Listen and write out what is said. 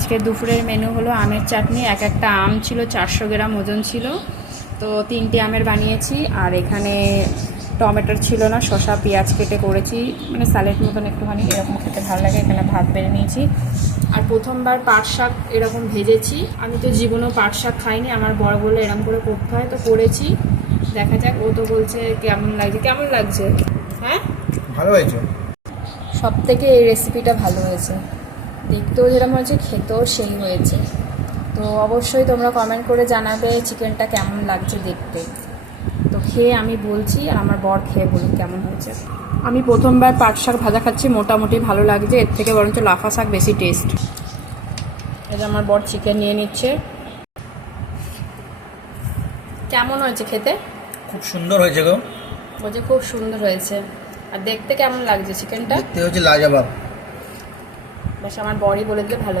আজকের দুপুরের মেনু হলো আমের চাটনি। একটা আম ছিল 400 গ্রাম ওজন ছিল, তো 3টে আমের বানিয়েছি। আর এখানে টমেটোর ছিল না, শসা পেঁয়াজ কেটে করেছি, মানে স্যালাড মতন একটুখানি, এরকম খেতে ভালো লাগে। এখানে ভাত বেড়ে নিয়েছি। আর প্রথমবার পাট শাক এরকম ভেজেছি। আমি তো জীবনেও পাট শাক খাইনি, আমার বড় বলে এরকম করে করতে হয়, তো করেছি। দেখা যাক, ও তো বলছে কেমন লাগছে। কেমন লাগছে? হ্যাঁ, ভালো হয়েছে। সব থেকে এই রেসিপিটা ভালো হয়েছে, দেখতেও যেরকম হয়েছে খেতেও সেই হয়েছে। তো অবশ্যই তোমরা কমেন্ট করে জানাবে চিকেনটা কেমন লাগছে দেখতে। তো খেয়ে আমি বলছি, আর আমার বর খেয়ে বলুন কেমন হয়েছে। আমি প্রথমবার পাট শাক ভাজা খাচ্ছি, মোটামুটি ভালো লাগছে। এর থেকে বরঞ্চ লাফা শাক বেশি টেস্ট। এই যে আমার বর চিকেন নিয়ে নিচ্ছে। কেমন হয়েছে খেতে? খুব সুন্দর হয়েছে গো। বলছে খুব সুন্দর হয়েছে। আর দেখতে কেমন লাগছে চিকেনটা? দেখতে হচ্ছে লাজবাব। বেশ, আমার বরই বলে দিলে ভালো।